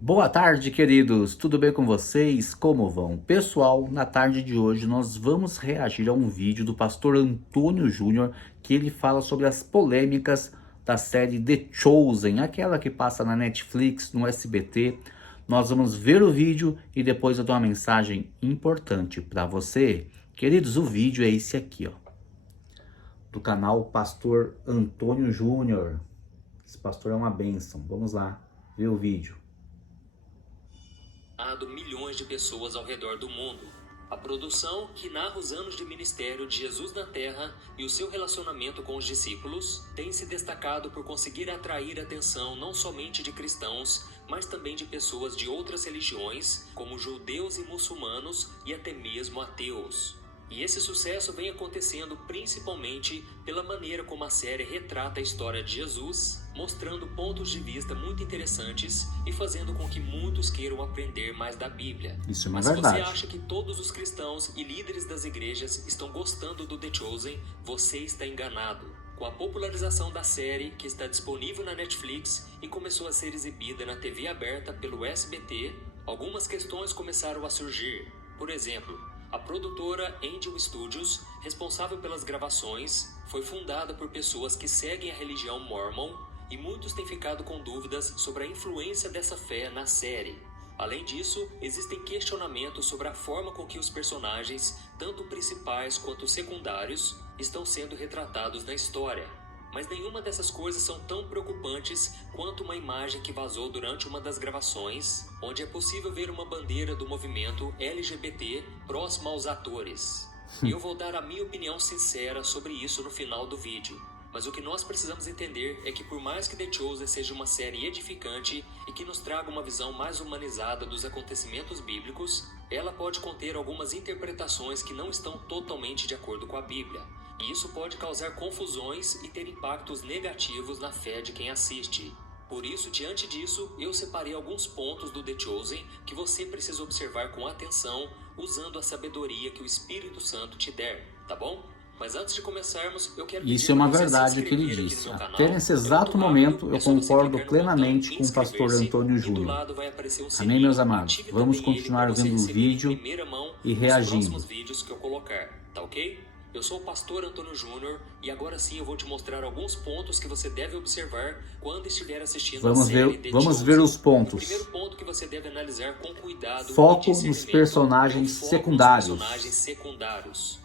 Boa tarde, queridos. Tudo bem com vocês? Como vão? Pessoal, na tarde de hoje nós vamos reagir a um vídeo do pastor Antônio Júnior que ele fala sobre as polêmicas da série The Chosen, aquela que passa na Netflix, no SBT. Nós vamos ver o vídeo e depois eu dou uma mensagem importante para você. Queridos, o vídeo é esse aqui, ó, do canal Pastor Antônio Júnior. Esse pastor é uma bênção. Vamos lá ver o vídeo. Milhões de pessoas ao redor do mundo. A produção, que narra os anos de ministério de Jesus na Terra e o seu relacionamento com os discípulos, tem se destacado por conseguir atrair a atenção não somente de cristãos, mas também de pessoas de outras religiões, como judeus e muçulmanos e até mesmo ateus. E esse sucesso vem acontecendo principalmente pela maneira como a série retrata a história de Jesus, mostrando pontos de vista muito interessantes e fazendo com que muitos queiram aprender mais da Bíblia. Isso é uma Mas verdade. se você acha que todos os cristãos e líderes das igrejas estão gostando do The Chosen, você está enganado. Com a popularização da série, que está disponível na Netflix e começou a ser exibida na TV aberta pelo SBT, algumas questões começaram a surgir. Por exemplo, a produtora Angel Studios, responsável pelas gravações, foi fundada por pessoas que seguem a religião Mormon e muitos têm ficado com dúvidas sobre a influência dessa fé na série. Além disso, existem questionamentos sobre a forma com que os personagens, tanto principais quanto secundários, estão sendo retratados na história. Mas nenhuma dessas coisas são tão preocupantes quanto uma imagem que vazou durante uma das gravações, onde é possível ver uma bandeira do movimento LGBT próxima aos atores. E eu vou dar a minha opinião sincera sobre isso no final do vídeo. Mas o que nós precisamos entender é que por mais que The Chosen seja uma série edificante e que nos traga uma visão mais humanizada dos acontecimentos bíblicos, ela pode conter algumas interpretações que não estão totalmente de acordo com a Bíblia. E isso pode causar confusões e ter impactos negativos na fé de quem assiste. Por isso, diante disso, eu separei alguns pontos do The Chosen que você precisa observar com atenção, usando a sabedoria que o Espírito Santo te der, tá bom? Mas antes de começarmos, eu quero Isso é uma verdade que ele disse. Até nesse exato momento, eu concordo plenamente com o pastor Antônio Júnior. Amém, meus amados? Vamos continuar vendo o vídeo e reagindo. Próximos vídeos que eu colocar, tá ok? Eu sou o pastor Antônio Júnior e agora sim eu vou te mostrar alguns pontos que você deve observar quando estiver assistindo a série The Chosen. Vamos ver os pontos. O primeiro ponto que você deve analisar com cuidado Foco e nos personagens secundários.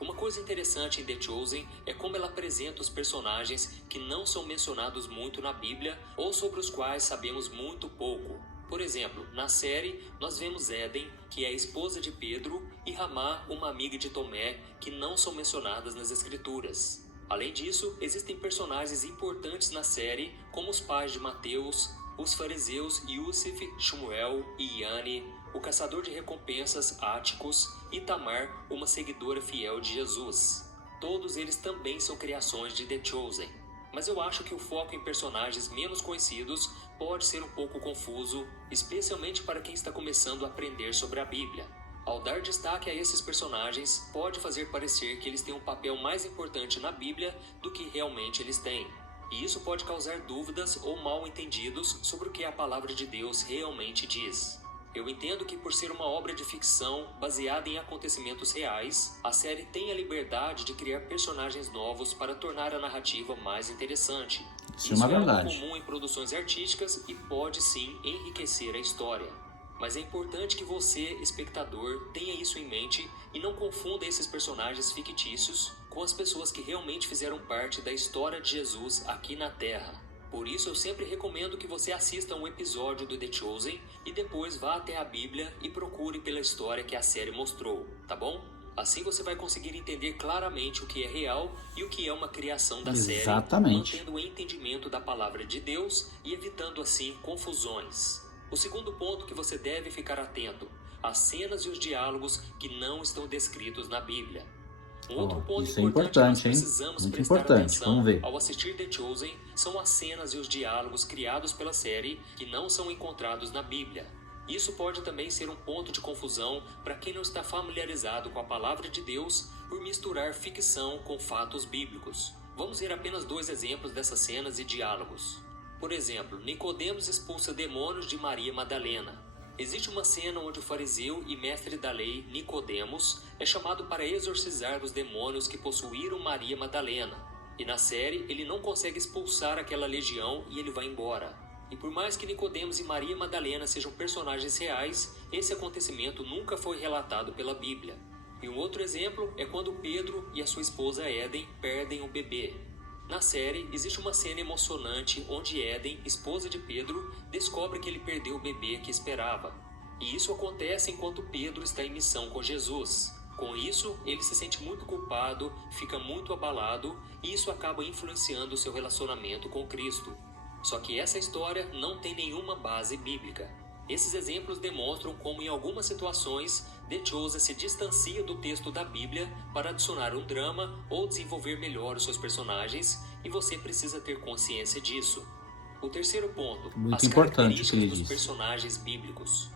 Uma coisa interessante em The Chosen é como ela apresenta os personagens que não são mencionados muito na Bíblia ou sobre os quais sabemos muito pouco. Por exemplo, na série, nós vemos Eden, que é a esposa de Pedro, e Ramá, uma amiga de Tomé, que não são mencionadas nas Escrituras. Além disso, existem personagens importantes na série, como os pais de Mateus, os fariseus Yusuf, Shmuel e Iane, o caçador de recompensas Áticos e Tamar, uma seguidora fiel de Jesus. Todos eles também são criações de The Chosen. Mas eu acho que o foco em personagens menos conhecidos pode ser um pouco confuso, especialmente para quem está começando a aprender sobre a Bíblia. Ao dar destaque a esses personagens, pode fazer parecer que eles têm um papel mais importante na Bíblia do que realmente eles têm. E isso pode causar dúvidas ou mal-entendidos sobre o que a palavra de Deus realmente diz. Eu entendo que por ser uma obra de ficção baseada em acontecimentos reais, a série tem a liberdade de criar personagens novos para tornar a narrativa mais interessante. Isso é uma verdade. Algo comum em produções artísticas e pode sim enriquecer a história. Mas é importante que você, espectador, tenha isso em mente e não confunda esses personagens fictícios com as pessoas que realmente fizeram parte da história de Jesus aqui na Terra. Por isso eu sempre recomendo que você assista um episódio do The Chosen e depois vá até a Bíblia e procure pela história que a série mostrou, tá bom? Assim você vai conseguir entender claramente o que é real e o que é uma criação da série, mantendo o entendimento da palavra de Deus e evitando assim confusões. O segundo ponto que você deve ficar atento: as cenas e os diálogos que não estão descritos na Bíblia. Um outro ponto isso é importante que nós hein? precisamos Muito prestar importante. atenção Vamos ver. ao assistir The Chosen são as cenas e os diálogos criados pela série que não são encontrados na Bíblia. Isso pode também ser um ponto de confusão para quem não está familiarizado com a palavra de Deus por misturar ficção com fatos bíblicos. Vamos ver apenas 2 exemplos dessas cenas e diálogos. Por exemplo, Nicodemos expulsa demônios de Maria Madalena. Existe uma cena onde o fariseu e mestre da lei, Nicodemos, é chamado para exorcizar os demônios que possuíram Maria Madalena. E na série, ele não consegue expulsar aquela legião e ele vai embora. E por mais que Nicodemos e Maria Madalena sejam personagens reais, esse acontecimento nunca foi relatado pela Bíblia. E um outro exemplo é quando Pedro e a sua esposa Eden perdem o bebê. Na série, existe uma cena emocionante onde Eden, esposa de Pedro, descobre que ele perdeu o bebê que esperava. E isso acontece enquanto Pedro está em missão com Jesus. Com isso, ele se sente muito culpado, fica muito abalado, e isso acaba influenciando o seu relacionamento com Cristo. Só que essa história não tem nenhuma base bíblica. Esses exemplos demonstram como em algumas situações, The Chosen se distancia do texto da Bíblia para adicionar um drama ou desenvolver melhor os seus personagens, e você precisa ter consciência disso. O terceiro ponto, Muito as importante o que características ele dos disse. personagens bíblicos.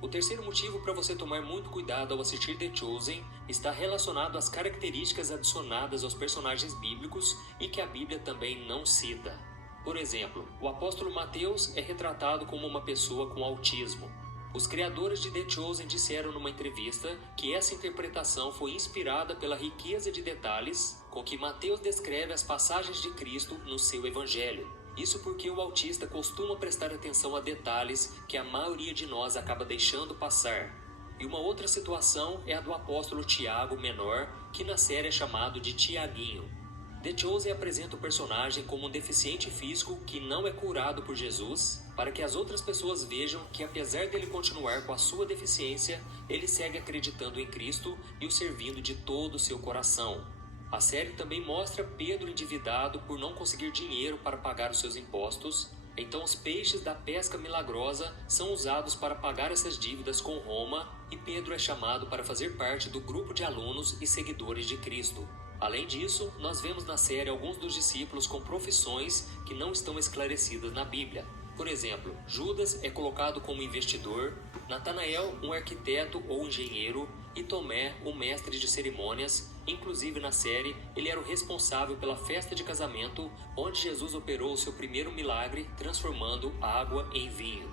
O terceiro motivo para você tomar muito cuidado ao assistir The Chosen está relacionado às características adicionadas aos personagens bíblicos e que a Bíblia também não cita. Por exemplo, o apóstolo Mateus é retratado como uma pessoa com autismo. Os criadores de The Chosen disseram numa entrevista que essa interpretação foi inspirada pela riqueza de detalhes com que Mateus descreve as passagens de Cristo no seu evangelho. Isso porque o autista costuma prestar atenção a detalhes que a maioria de nós acaba deixando passar. E uma outra situação é a do apóstolo Tiago Menor, que na série é chamado de Tiaguinho. The Chosen apresenta o personagem como um deficiente físico que não é curado por Jesus, para que as outras pessoas vejam que apesar dele continuar com a sua deficiência, ele segue acreditando em Cristo e o servindo de todo o seu coração. A série também mostra Pedro endividado por não conseguir dinheiro para pagar os seus impostos, então os peixes da pesca milagrosa são usados para pagar essas dívidas com Roma e Pedro é chamado para fazer parte do grupo de alunos e seguidores de Cristo. Além disso, nós vemos na série alguns dos discípulos com profissões que não estão esclarecidas na Bíblia. Por exemplo, Judas é colocado como investidor, Natanael, um arquiteto ou engenheiro, e Tomé, um mestre de cerimônias. Inclusive na série, ele era o responsável pela festa de casamento, onde Jesus operou o seu primeiro milagre, transformando água em vinho.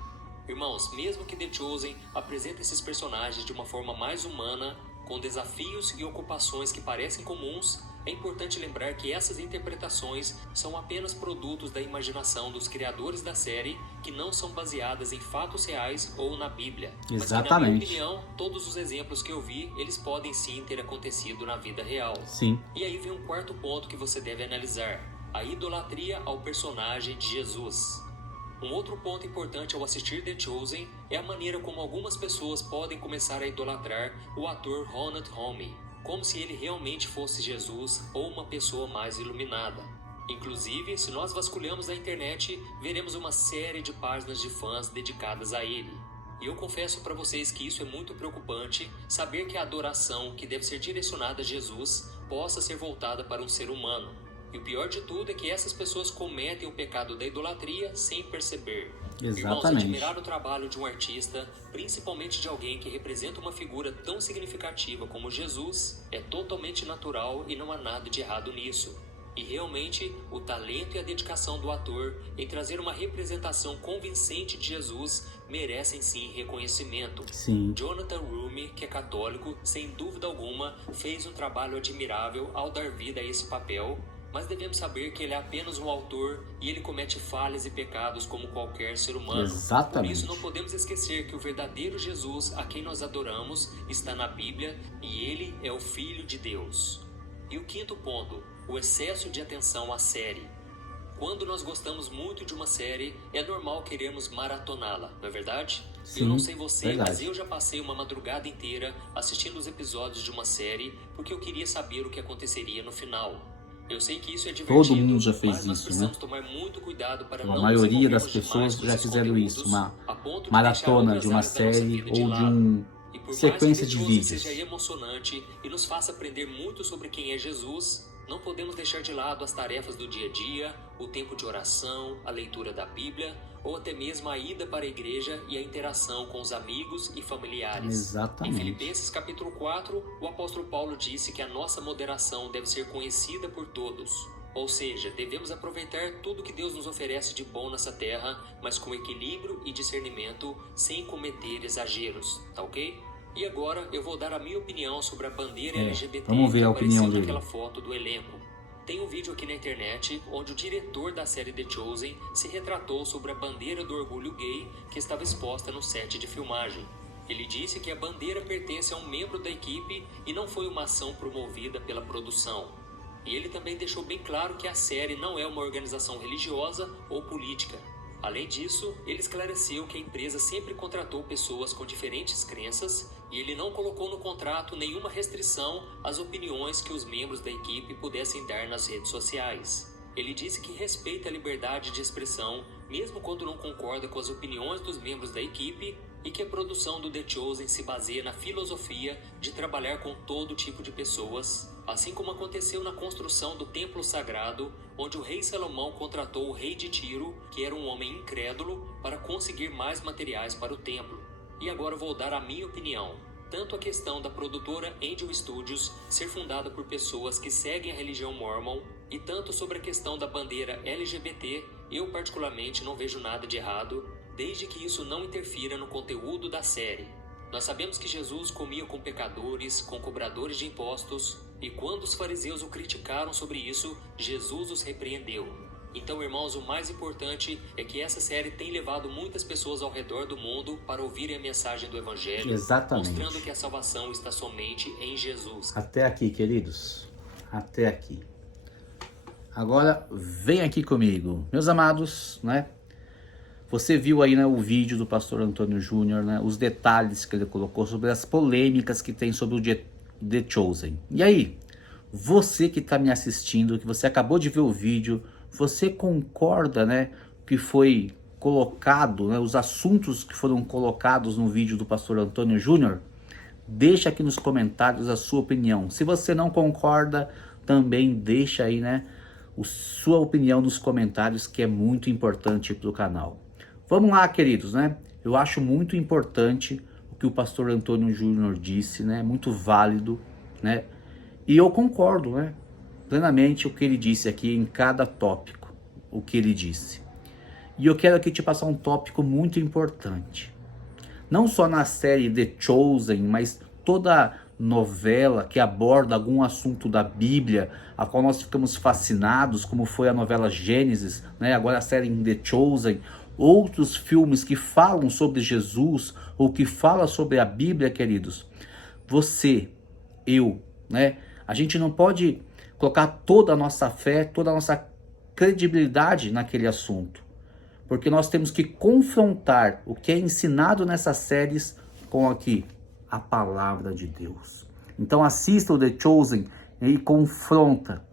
Irmãos, mesmo que The Chosen apresente esses personagens de uma forma mais humana, com desafios e ocupações que parecem comuns, é importante lembrar que essas interpretações são apenas produtos da imaginação dos criadores da série, que não são baseadas em fatos reais ou na Bíblia. Exatamente. Mas que, na minha opinião, todos os exemplos que eu vi, eles podem sim ter acontecido na vida real. Sim. E aí vem um quarto ponto que você deve analisar: a idolatria ao personagem de Jesus. Um outro ponto importante ao assistir The Chosen é a maneira como algumas pessoas podem começar a idolatrar o ator Ronald Holmes, como se ele realmente fosse Jesus ou uma pessoa mais iluminada. Inclusive, se nós vasculhamos na internet, veremos uma série de páginas de fãs dedicadas a ele. E eu confesso para vocês que isso é muito preocupante, saber que a adoração que deve ser direcionada a Jesus possa ser voltada para um ser humano. E o pior de tudo é que essas pessoas cometem o pecado da idolatria sem perceber. Irmãos, Exatamente. admirar o trabalho de um artista, principalmente de alguém que representa uma figura tão significativa como Jesus, é totalmente natural e não há nada de errado nisso. E realmente, o talento e a dedicação do ator em trazer uma representação convincente de Jesus merecem sim reconhecimento. Sim. Jonathan Rumi, que é católico, sem dúvida alguma, fez um trabalho admirável ao dar vida a esse papel, mas devemos saber que ele é apenas um autor e ele comete falhas e pecados como qualquer ser humano. Exatamente. Por isso não podemos esquecer que o verdadeiro Jesus, a quem nós adoramos, está na Bíblia e ele é o Filho de Deus. E o quinto ponto, o excesso de atenção à série. Quando nós gostamos muito de uma série, é normal querermos maratoná-la, não é verdade? Sim, eu não sei você, verdade. mas eu já passei uma madrugada inteira assistindo os episódios de uma série porque eu queria saber o que aconteceria no final. Eu sei que isso é divertido, Todo mundo já fez mas nós isso, precisamos né? tomar muito cuidado para A não maioria das nos envolvermos pessoas demais com já esses fizeram isso, conteúdos, uma a ponto de maratona deixar de uma outras áreas da nossa série vida ou de de lado. E por sequência mais de que The vídeos. Chosen seja emocionante e nos faça aprender muito sobre quem é Jesus, não podemos deixar de lado as tarefas do dia a dia, o tempo de oração, a leitura da Bíblia ou até mesmo a ida para a igreja e a interação com os amigos e familiares. Exatamente. Em Filipenses capítulo 4, o apóstolo Paulo disse que a nossa moderação deve ser conhecida por todos. Ou seja, devemos aproveitar tudo que Deus nos oferece de bom nessa terra, mas com equilíbrio e discernimento, sem cometer exageros, tá ok? E agora eu vou dar a minha opinião sobre a bandeira LGBT vamos ver que a opinião apareceu dele. naquela foto do elenco. Tem um vídeo aqui na internet onde o diretor da série The Chosen se retratou sobre a bandeira do orgulho gay que estava exposta no set de filmagem. Ele disse que a bandeira pertence a um membro da equipe e não foi uma ação promovida pela produção. E ele também deixou bem claro que a série não é uma organização religiosa ou política. Além disso, ele esclareceu que a empresa sempre contratou pessoas com diferentes crenças e ele não colocou no contrato nenhuma restrição às opiniões que os membros da equipe pudessem dar nas redes sociais. Ele disse que respeita a liberdade de expressão, mesmo quando não concorda com as opiniões dos membros da equipe, e que a produção do The Chosen se baseia na filosofia de trabalhar com todo tipo de pessoas, assim como aconteceu na construção do templo sagrado, onde o rei Salomão contratou o rei de Tiro, que era um homem incrédulo, para conseguir mais materiais para o templo. E agora eu vou dar a minha opinião. Tanto a questão da produtora Angel Studios ser fundada por pessoas que seguem a religião Mormon, e tanto sobre a questão da bandeira LGBT, eu particularmente não vejo nada de errado, desde que isso não interfira no conteúdo da série. Nós sabemos que Jesus comia com pecadores, com cobradores de impostos, e quando os fariseus o criticaram sobre isso, Jesus os repreendeu. Então, irmãos, o mais importante é que essa série tem levado muitas pessoas ao redor do mundo para ouvirem a mensagem do Evangelho, Exatamente. mostrando que a salvação está somente em Jesus. Até aqui, queridos. Até aqui. Agora, vem aqui comigo. Meus amados, né? Você viu aí, né, o vídeo do pastor Antônio Júnior, né? Os detalhes que ele colocou sobre as polêmicas que tem sobre o The Chosen. E aí, você que está me assistindo, que você acabou de ver o vídeo, você concorda, né, que foi colocado, né, os assuntos que foram colocados no vídeo do pastor Antônio Júnior? Deixa aqui nos comentários a sua opinião. Se você não concorda, também deixa aí, né, sua opinião nos comentários, que é muito importante para o canal. Vamos lá, queridos, né? Eu acho muito importante o que o pastor Antônio Júnior disse, né? Muito válido, né? E eu concordo, né, plenamente o que ele disse aqui em cada tópico, o que ele disse. E eu quero aqui te passar um tópico muito importante. Não só na série The Chosen, mas toda novela que aborda algum assunto da Bíblia, a qual nós ficamos fascinados, como foi a novela Gênesis, né? Agora a série The Chosen, outros filmes que falam sobre Jesus ou que falam sobre a Bíblia, queridos. Você, eu, né? A gente não pode colocar toda a nossa fé, toda a nossa credibilidade naquele assunto, porque nós temos que confrontar o que é ensinado nessas séries com aqui a palavra de Deus. Então assista o The Chosen e confronta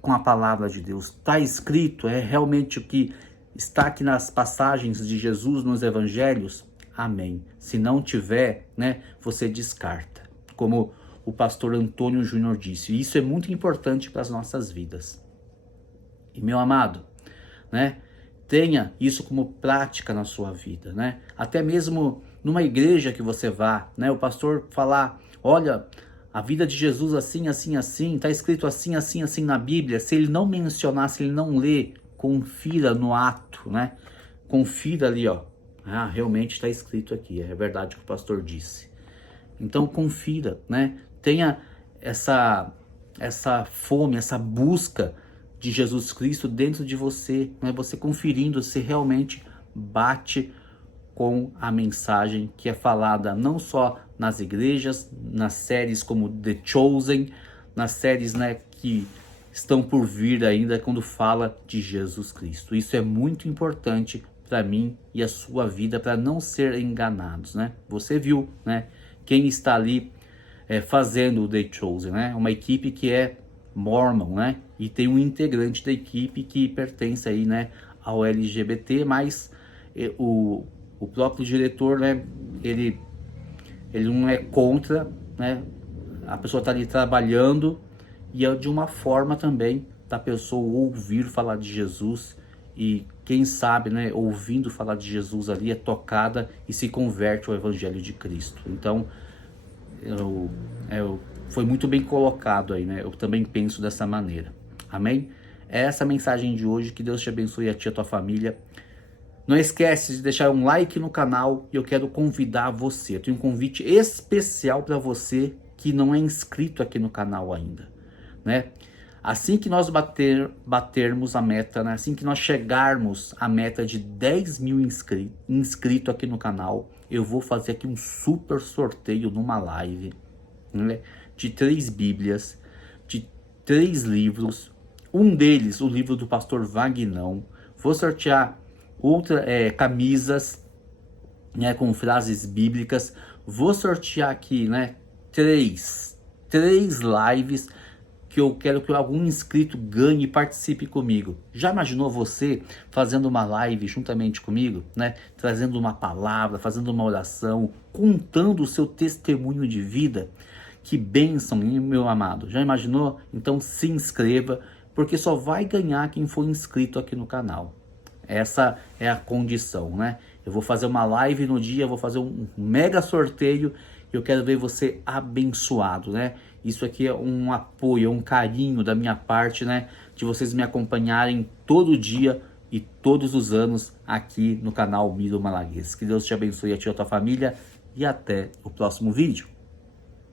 com a palavra de Deus. Está escrito, é realmente o que está aqui nas passagens de Jesus nos evangelhos? Amém. Se não tiver, né, você descarta, como o pastor Antônio Júnior disse. E isso é muito importante para as nossas vidas. E meu amado, né, tenha isso como prática na sua vida, né? Até mesmo numa igreja que você vá, né, o pastor falar, olha, a vida de Jesus assim, assim, assim, está escrito assim, assim, assim na Bíblia. Se ele não mencionar, se ele não ler, confira no ato, né? Confira ali, ó. Ah, realmente está escrito aqui, é verdade o que o pastor disse. Então confira, né? Tenha essa fome, essa busca de Jesus Cristo dentro de você, né? Você conferindo se realmente bate com a mensagem que é falada não só nas igrejas, nas séries como The Chosen, nas séries, né, que estão por vir ainda quando fala de Jesus Cristo. Isso é muito importante para mim e a sua vida, para não ser enganados, né? Você viu, né, quem está ali fazendo o The Chosen, né? Uma equipe que é Mormon, né? E tem um integrante da equipe que pertence aí, né, ao LGBT, mas o próprio diretor, né, ele não é contra, né? A pessoa está ali trabalhando e é de uma forma também da pessoa ouvir falar de Jesus e quem sabe, né, ouvindo falar de Jesus ali é tocada e se converte ao Evangelho de Cristo. Então, foi muito bem colocado aí, né? Eu também penso dessa maneira. Amém? É essa a mensagem de hoje. Que Deus te abençoe, a ti e a tua família. Não esquece de deixar um like no canal e eu quero convidar você. Eu tenho um convite especial para você que não é inscrito aqui no canal ainda, né? Assim que nós batermos a meta, né? Assim que nós chegarmos à meta de 10 mil inscritos aqui no canal, eu vou fazer aqui um super sorteio numa live, né? De 3 bíblias, de 3 livros. Um deles, o livro do pastor Vagnão. Vou sortear camisas, né, com frases bíblicas. Vou sortear aqui, né, três lives que eu quero que algum inscrito ganhe e participe comigo. Já imaginou você fazendo uma live juntamente comigo, né, trazendo uma palavra, fazendo uma oração, contando o seu testemunho de vida? Que bênção, hein, meu amado? Já imaginou? Então se inscreva, porque só vai ganhar quem for inscrito aqui no canal. Essa é a condição, né? Eu vou fazer uma live no dia, vou fazer um mega sorteio e eu quero ver você abençoado, né? Isso aqui é um apoio, é um carinho da minha parte, né? De vocês me acompanharem todo dia e todos os anos aqui no canal Miro Malaguês. Que Deus te abençoe, a ti e a tua família, e até o próximo vídeo.